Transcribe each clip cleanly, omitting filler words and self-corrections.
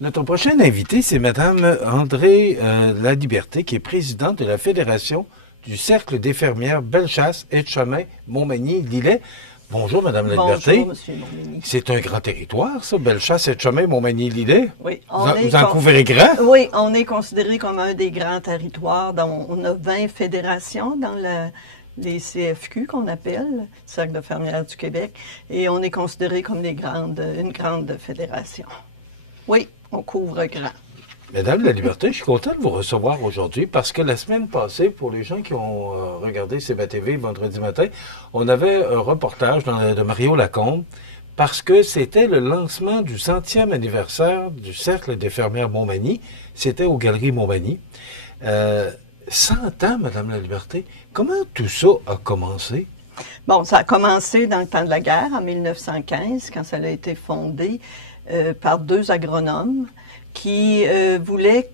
Notre prochaine invitée, c'est Madame Andrée Laliberté, qui est présidente de la Fédération du Cercle des fermières Bellechasse, Etchemin, Montmagny-Lillet. Bonjour, Madame Laliberté. Bonjour, Monsieur Montmagny. C'est un grand territoire, ça, Bellechasse, Etchemin, Montmagny-Lillet. Oui. Vous en couvrez grand? Oui, on est considéré comme un des grands territoires. On a 20 fédérations dans les CFQ qu'on appelle, Cercle de fermières du Québec, et on est considéré comme une grande fédération. Oui, on couvre grand. Madame Laliberté, je suis content de vous recevoir aujourd'hui parce que la semaine passée, pour les gens qui ont regardé CBTV vendredi matin, on avait un reportage de Mario Lacombe parce que c'était le lancement du 100e anniversaire du Cercle des fermières Montmagny. C'était aux Galeries Montmagny. 100 ans, Madame Laliberté, comment tout ça a commencé? Bon, ça a commencé dans le temps de la guerre, en 1915, quand ça a été fondé par deux agronomes qui voulaient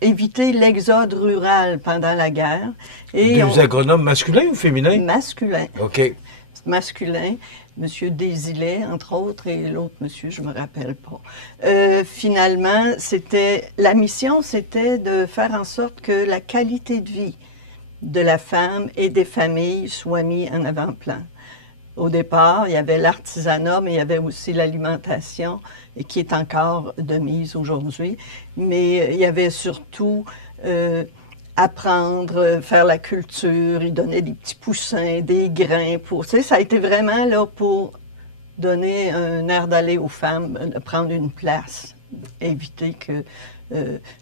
éviter l'exode rural pendant la guerre. Et deux agronomes masculins ou féminins? Masculins. OK. Masculins. Monsieur Desilets, entre autres, et l'autre monsieur, je me rappelle pas. Finalement, la mission, c'était de faire en sorte que la qualité de vie de la femme et des familles soit mise en avant-plan. Au départ, il y avait l'artisanat, mais il y avait aussi l'alimentation, qui est encore de mise aujourd'hui. Mais il y avait surtout apprendre, faire la culture, ils donnaient des petits poussins, des grains. Ça a été vraiment là pour donner un air d'aller aux femmes, de prendre une place, éviter que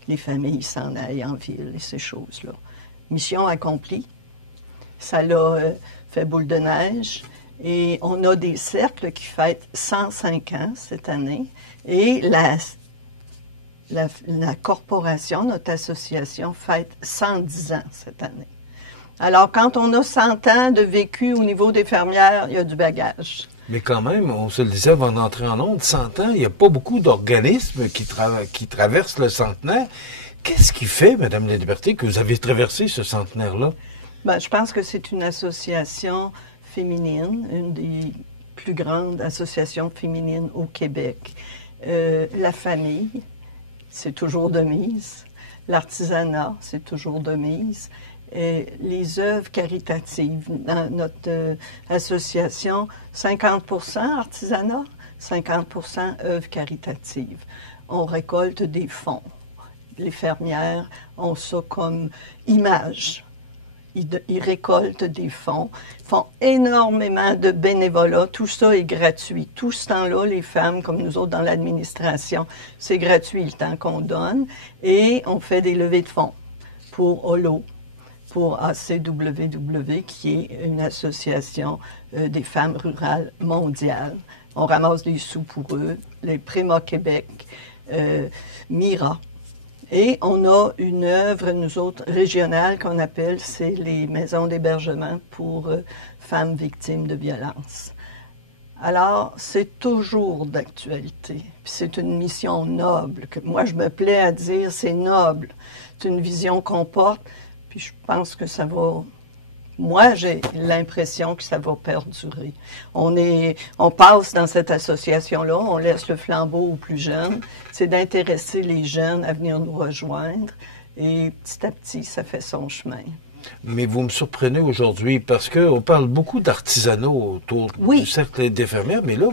les familles s'en aillent en ville et ces choses-là. Mission accomplie. Ça l'a fait boule de neige. Et on a des cercles qui fêtent 105 ans cette année. Et la corporation, notre association, fête 110 ans cette année. Alors, quand on a 100 ans de vécu au niveau des fermières, il y a du bagage. Mais quand même, on se le disait avant d'entrer en onde, 100 ans, il n'y a pas beaucoup d'organismes qui traversent le centenaire. Qu'est-ce qui fait, Madame Laliberté, que vous avez traversé ce centenaire-là? Ben, je pense que c'est une association féminine, une des plus grandes associations féminines au Québec. La famille, c'est toujours de mise. L'artisanat, c'est toujours de mise. Les œuvres caritatives. Dans notre association, 50% artisanat, 50% œuvres caritatives. On récolte des fonds. Les fermières ont ça comme image. Ils récoltent des fonds, font énormément de bénévolat. Tout ça est gratuit. Tout ce temps-là, les femmes, comme nous autres dans l'administration, c'est gratuit le temps qu'on donne. Et on fait des levées de fonds pour OLO, pour ACWW, qui est une association des femmes rurales mondiales. On ramasse des sous pour eux, les Préma Québec, Mira. Et on a une œuvre, nous autres, régionale qu'on appelle, c'est les maisons d'hébergement pour femmes victimes de violences. Alors, c'est toujours d'actualité. Puis c'est une mission noble, que moi je me plais à dire, c'est noble. C'est une vision qu'on porte, puis je pense que ça va... Moi, j'ai l'impression que ça va perdurer. On passe dans cette association-là, on laisse le flambeau aux plus jeunes. C'est d'intéresser les jeunes à venir nous rejoindre. Et petit à petit, ça fait son chemin. Mais vous me surprenez aujourd'hui parce qu'on parle beaucoup d'artisanat autour du Cercle des fermières, mais là,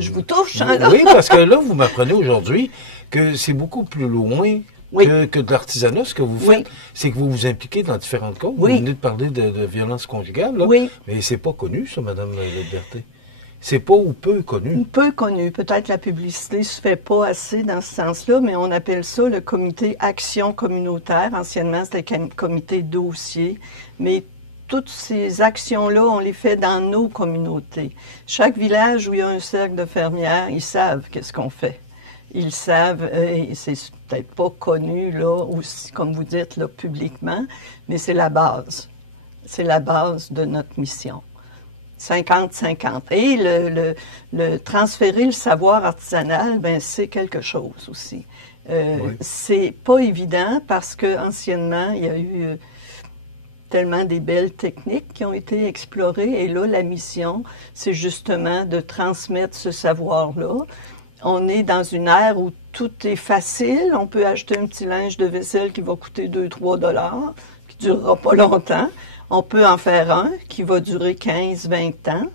Je vous touche, hein, là? Oui, parce que là, vous m'apprenez aujourd'hui que c'est beaucoup plus loin que de l'artisanat. Ce que vous faites, c'est que vous vous impliquez dans différentes causes. Vous venez de parler de violence conjugale, là. Mais c'est pas connu, ça, Madame Laliberté. C'est pas ou peu connu. Peu connu. Peut-être la publicité se fait pas assez dans ce sens-là, mais on appelle ça le comité action communautaire. Anciennement, c'était le comité dossier. Mais toutes ces actions-là, on les fait dans nos communautés. Chaque village où il y a un cercle de fermières, ils savent qu'est-ce qu'on fait. Ils savent, et c'est peut-être pas connu, là, aussi, comme vous dites, là, publiquement, mais c'est la base. C'est la base de notre mission. 50-50. Et le transférer le savoir artisanal, ben c'est quelque chose aussi. C'est pas évident parce qu'anciennement, il y a eu tellement des belles techniques qui ont été explorées. Et là, la mission, c'est justement de transmettre ce savoir-là. on est dans une ère où tout est facile. On peut acheter un petit linge de vaisselle qui va coûter 2-3 $, qui durera pas longtemps. On peut en faire un qui va durer 15-20 ans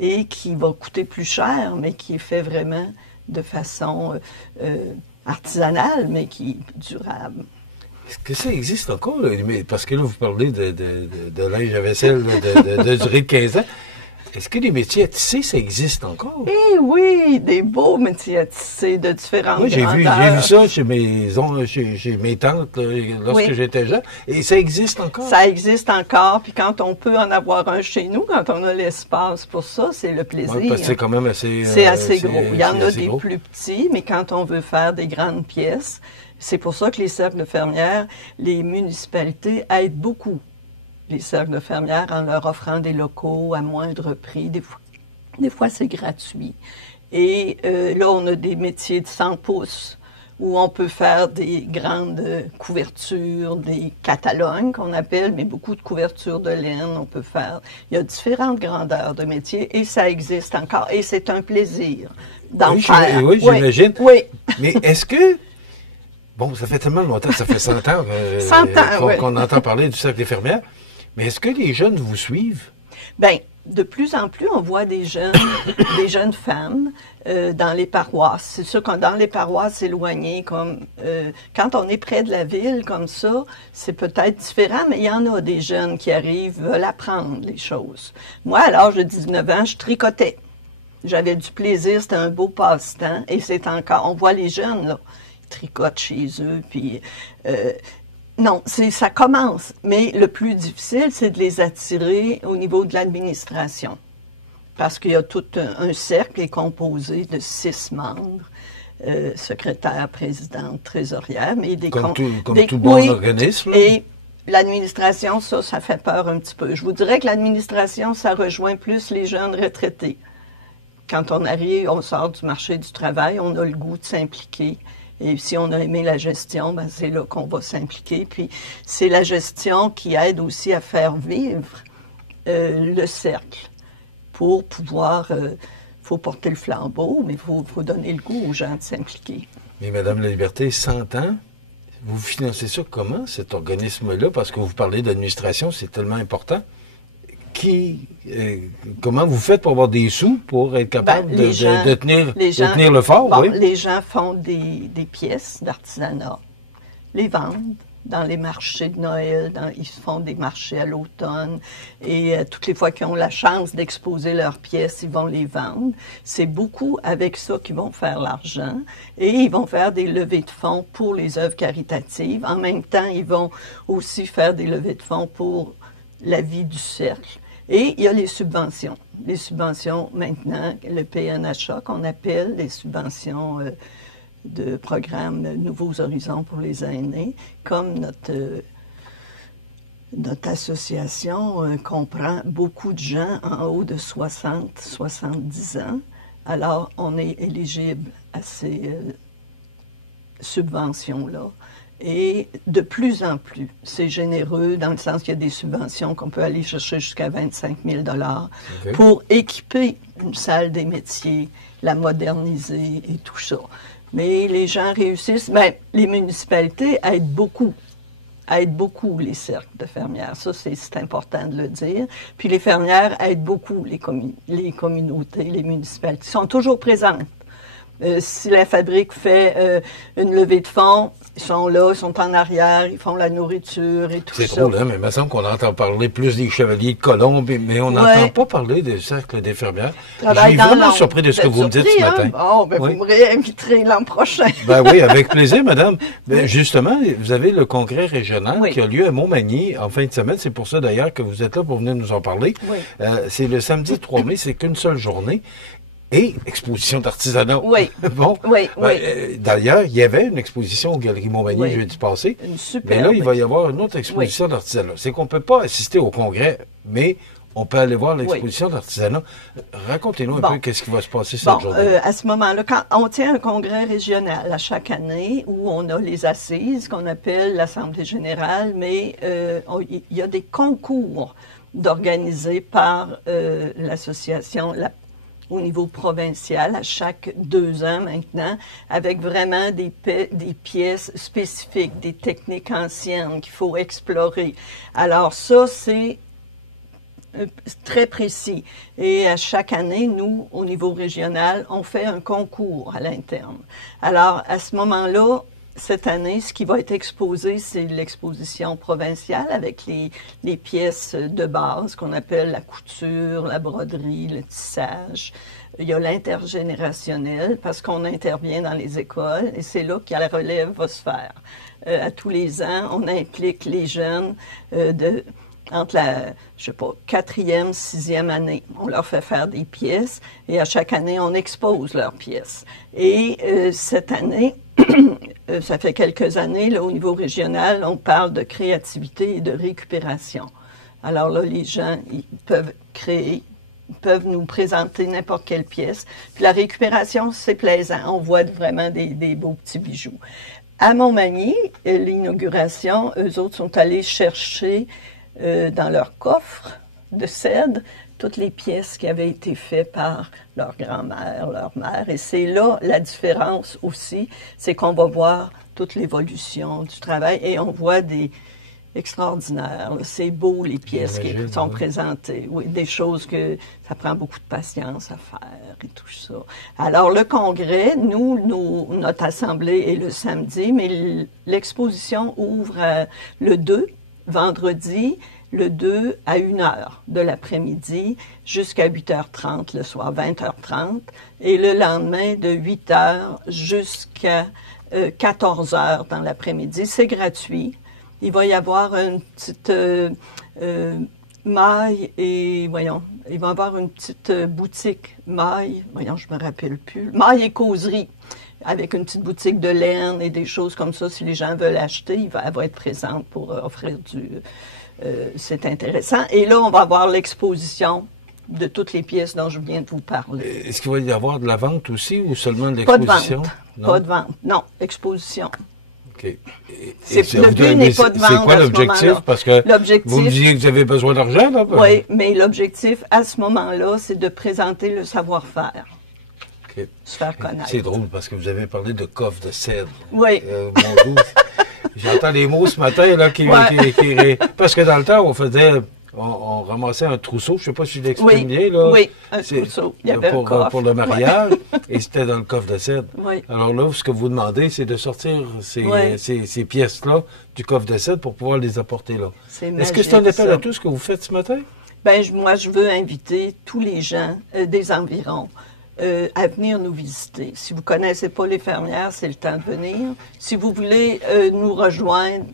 et qui va coûter plus cher, mais qui est fait vraiment de façon artisanale, mais qui est durable. Est-ce que ça existe encore? Là? Parce que là, vous parlez de linge à vaisselle de durée de 15 ans. Est-ce que les métiers à tisser, ça existe encore? Eh oui, des beaux métiers à tisser de différentes grandeurs. J'ai vu ça chez mes tantes lorsque j'étais jeune. Et ça existe encore? Ça existe encore. Puis quand on peut en avoir un chez nous, quand on a l'espace pour ça, c'est le plaisir. Oui, parce que c'est quand même assez... c'est assez gros. Il y en a des plus petits, mais quand on veut faire des grandes pièces, c'est pour ça que les cercles de fermières, les municipalités aident beaucoup les cercles de fermières en leur offrant des locaux à moindre prix. Des fois c'est gratuit. Et là, on a des métiers de 100 pouces où on peut faire des grandes couvertures, des catalogues qu'on appelle, mais beaucoup de couvertures de laine, on peut faire. Il y a différentes grandeurs de métiers et ça existe encore. Et c'est un plaisir d'en faire. Oui, j'imagine. Oui. Mais est-ce que... Bon, ça fait tellement longtemps, ça fait 100 ans, qu'on entend parler du cercle des fermières. Mais est-ce que les jeunes vous suivent? Bien, de plus en plus, on voit des jeunes femmes dans les paroisses. C'est sûr que dans les paroisses éloignées, comme quand on est près de la ville comme ça, c'est peut-être différent, mais il y en a des jeunes qui arrivent, veulent apprendre les choses. Moi, à l'âge de 19 ans, je tricotais. J'avais du plaisir, c'était un beau passe-temps, et c'est encore. On voit les jeunes, là, ils tricotent chez eux, puis... non, ça commence, mais le plus difficile, c'est de les attirer au niveau de l'administration. Parce qu'il y a tout un cercle qui est composé de 6 membres, secrétaire, présidente, trésorière, mais comme tout bon organisme. Et l'administration, ça fait peur un petit peu. Je vous dirais que l'administration, ça rejoint plus les jeunes retraités. Quand on arrive, on sort du marché du travail, on a le goût de s'impliquer. Et si on a aimé la gestion, ben c'est là qu'on va s'impliquer. Puis c'est la gestion qui aide aussi à faire vivre le cercle pour pouvoir... faut porter le flambeau, mais il faut donner le goût aux gens de s'impliquer. Mais Madame La Liberté, 100 ans, vous financez ça comment, cet organisme-là? Parce que vous parlez d'administration, c'est tellement important. Comment vous faites pour avoir des sous pour être capable de tenir le fort? Bon, oui? Les gens font des pièces d'artisanat, les vendent dans les marchés de Noël, ils font des marchés à l'automne, et toutes les fois qu'ils ont la chance d'exposer leurs pièces, ils vont les vendre. C'est beaucoup avec ça qu'ils vont faire l'argent, et ils vont faire des levées de fonds pour les œuvres caritatives. En même temps, ils vont aussi faire des levées de fonds pour la vie du cercle. Et il y a les subventions. Les subventions, maintenant, le PNHA, qu'on appelle les subventions de programme Nouveaux Horizons pour les aînés, comme notre association comprend beaucoup de gens en haut de 60-70 ans. Alors, on est éligible à ces subventions-là. Et de plus en plus, c'est généreux dans le sens qu'il y a des subventions qu'on peut aller chercher jusqu'à 25 000 $ pour équiper une salle des métiers, la moderniser et tout ça. Mais les gens réussissent. Bien, les municipalités aident beaucoup les cercles de fermières. Ça, c'est important de le dire. Puis les fermières aident beaucoup les communautés, les municipalités. Ils sont toujours présentes. Si la fabrique fait une levée de fonds, ils sont là, ils sont en arrière, ils font la nourriture et tout ça. C'est drôle, hein, mais il me semble qu'on entend parler plus des chevaliers de Colombe, mais on n'entend pas parler des cercles des fermières. Je suis vraiment surpris de ce que vous me dites ce matin. Bon, ben vous me réinviterez l'an prochain. Ben oui, avec plaisir, madame. Ben, justement, vous avez le congrès régional qui a lieu à Montmagny en fin de semaine. C'est pour ça, d'ailleurs, que vous êtes là pour venir nous en parler. Oui. C'est le samedi 3 mai, c'est qu'une seule journée. Et exposition d'artisanat. Oui. Bon. Oui, oui. D'ailleurs, il y avait une exposition aux Galeries Montmagny jeudi passé. Une super. Mais là, il va y avoir une autre exposition d'artisanat. C'est qu'on ne peut pas assister au congrès, mais on peut aller voir l'exposition d'artisanat. Racontez-nous un peu qu'est-ce qui va se passer cette journée. À ce moment-là, quand on tient un congrès régional à chaque année où on a les assises qu'on appelle l'Assemblée générale, mais il y a des concours d'organiser par l'association au niveau provincial à chaque 2 ans maintenant, avec vraiment des pièces spécifiques, des techniques anciennes qu'il faut explorer. Alors ça, c'est très précis. Et à chaque année, nous, au niveau régional, on fait un concours à l'interne. Alors, à ce moment-là, cette année, ce qui va être exposé, c'est l'exposition provinciale avec les pièces de base qu'on appelle la couture, la broderie, le tissage. Il y a l'intergénérationnel parce qu'on intervient dans les écoles et c'est là que la relève va se faire. À tous les ans, on implique les jeunes entre la, je sais pas, 4e, 6e année. On leur fait faire des pièces et à chaque année, on expose leurs pièces. Et cette année, ça fait quelques années, là, au niveau régional, on parle de créativité et de récupération. Alors là, les gens, ils peuvent créer, ils peuvent nous présenter n'importe quelle pièce. Puis la récupération, c'est plaisant. On voit vraiment des beaux petits bijoux. À Montmagny, l'inauguration, eux autres sont allés chercher dans leur coffre de cèdre toutes les pièces qui avaient été faites par leur grand-mère, leur mère. Et c'est là la différence aussi, c'est qu'on va voir toute l'évolution du travail et on voit des extraordinaires. C'est beau les pièces qui sont présentées. Oui, des choses que ça prend beaucoup de patience à faire et tout ça. Alors le congrès, notre assemblée est le samedi, mais l'exposition ouvre le 2, vendredi, le 2 à 1h de l'après-midi jusqu'à 8h30 le soir, 20h30, et le lendemain de 8h jusqu'à 14h dans l'après-midi. C'est gratuit. Il va y avoir une petite maille et, voyons, il va y avoir une petite boutique maille, voyons, je me rappelle plus, maille et causerie, avec une petite boutique de laine et des choses comme ça. Si les gens veulent acheter, elle va être présente pour offrir c'est intéressant. Et là, on va avoir l'exposition de toutes les pièces dont je viens de vous parler. Est-ce qu'il va y avoir de la vente aussi ou seulement de l'exposition? Pas de vente. Non, exposition. OK. Le but n'est pas de vendre. C'est quoi l'objectif? Parce que vous me disiez que vous avez besoin d'argent, là? Oui, mais l'objectif, à ce moment-là, c'est de présenter le savoir-faire. Okay. Se faire connaître. C'est drôle parce que vous avez parlé de coffre de cèdre. Oui. Mon Dieu. J'entends les mots ce matin là, parce que dans le temps, on ramassait un trousseau, je ne sais pas si je l'exprime bien. Là. Oui, un trousseau. Il y avait un coffre. Pour le mariage, et c'était dans le coffre de cèdre. Oui. Alors là, ce que vous demandez, c'est de sortir ces pièces-là du coffre de cèdre pour pouvoir les apporter là. Est-ce que c'est un appel à tout ce que vous faites ce matin? Bien, moi, je veux inviter tous les gens des environs à venir nous visiter. Si vous ne connaissez pas les fermières, c'est le temps de venir. Si vous voulez nous rejoindre,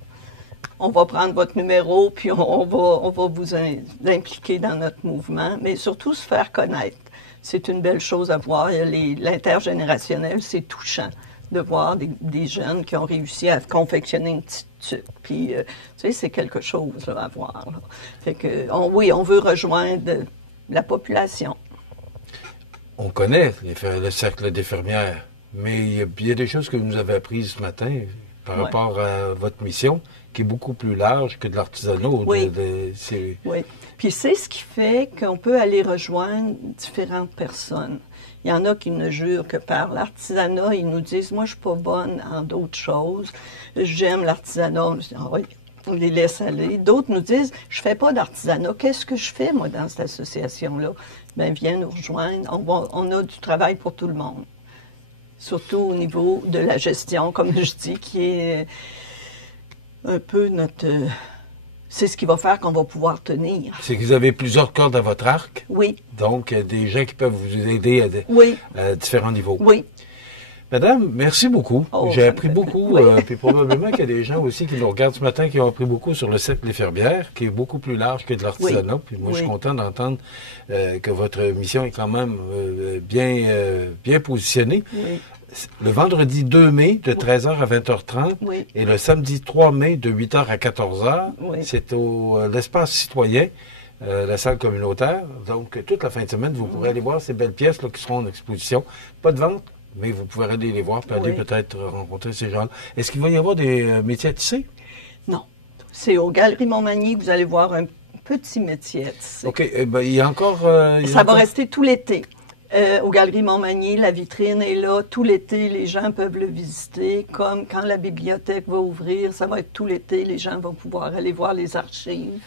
on va prendre votre numéro, puis on va vous impliquer dans notre mouvement, mais surtout se faire connaître. C'est une belle chose à voir. L'intergénérationnel, c'est touchant de voir des jeunes qui ont réussi à confectionner une petite tuque. Puis, tu sais, c'est quelque chose là, à voir. Là. Fait que, on veut rejoindre la population. On connaît le cercle des fermières, mais il y a des choses que vous nous avez apprises ce matin par rapport à votre mission, qui est beaucoup plus large que de l'artisanat. Oui. Oui. Puis c'est ce qui fait qu'on peut aller rejoindre différentes personnes. Il y en a qui ne jurent que par l'artisanat. Ils nous disent, moi, je suis pas bonne en d'autres choses. J'aime l'artisanat. On les laisse aller. D'autres nous disent, je fais pas d'artisanat. Qu'est-ce que je fais, moi, dans cette association-là? Bien, viens nous rejoindre. On a du travail pour tout le monde. Surtout au niveau de la gestion, comme je dis, qui est un peu notre... c'est ce qui va faire qu'on va pouvoir tenir. C'est que vous avez plusieurs cordes à votre arc. Oui. Donc, des gens qui peuvent vous aider à différents niveaux. Oui. Madame, merci beaucoup. J'ai appris beaucoup. Puis probablement qu'il y a des gens aussi qui nous regardent ce matin qui ont appris beaucoup sur le cercle des fermières, qui est beaucoup plus large que de l'artisanat. Puis moi, je suis content d'entendre que votre mission est quand même bien positionnée. Oui. Le vendredi 2 mai, de 13h à 20h30, et le samedi 3 mai, de 8h à 14h, c'est au l'espace citoyen, la salle communautaire. Donc, toute la fin de semaine, vous pourrez aller voir ces belles pièces là, qui seront en exposition. Pas de vente, mais vous pourrez aller les voir, puis aller peut-être rencontrer ces gens-là. Est-ce qu'il va y avoir des métiers à tisser? Non. C'est aux Galeries Montmagny que vous allez voir un petit métier à tisser. OK. Il y a encore... ça va rester tout l'été. Aux Galeries Montmagny, la vitrine est là. Tout l'été, les gens peuvent le visiter. Comme quand la bibliothèque va ouvrir, ça va être tout l'été, les gens vont pouvoir aller voir les archives.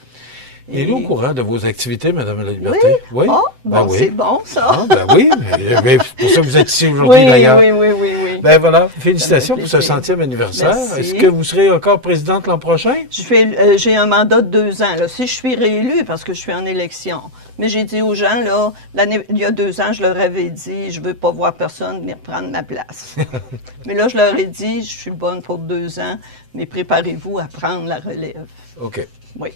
Et nous au courant de vos activités, Madame la Liberté? Oui? Oh, Ben bon, oui. c'est bon, ça. Ah, ben oui, mais c'est pour ça que vous êtes ici aujourd'hui, d'ailleurs. Oui. Ben voilà, félicitations pour ce 100e anniversaire. Merci. Est-ce que vous serez encore présidente l'an prochain? J'ai un mandat de 2 ans. Là. Si je suis réélue, parce que je suis en élection. Mais j'ai dit aux gens, là, il y a 2 ans, je leur avais dit, je veux pas voir personne venir prendre ma place. Mais là, je leur ai dit, je suis bonne pour 2 ans, mais préparez-vous à prendre la relève. OK. Oui.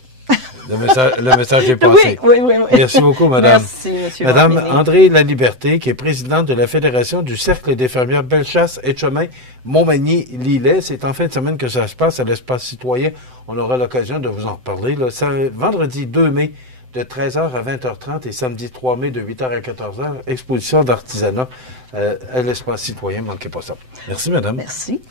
Le message est passé. Oui. Merci beaucoup, Madame. Merci, M. Madame Morvigny. André Laliberté, qui est présidente de la Fédération du Cercle des fermières Bellechasse et Chemin Montmagny-Lillet. C'est en fin de semaine que ça se passe à l'espace citoyen. On aura l'occasion de vous en reparler. Là. Vendredi 2 mai, de 13h à 20h30 et samedi 3 mai, de 8h à 14h, exposition d'artisanat à l'espace citoyen. Manquez pas ça. Merci, Madame. Merci.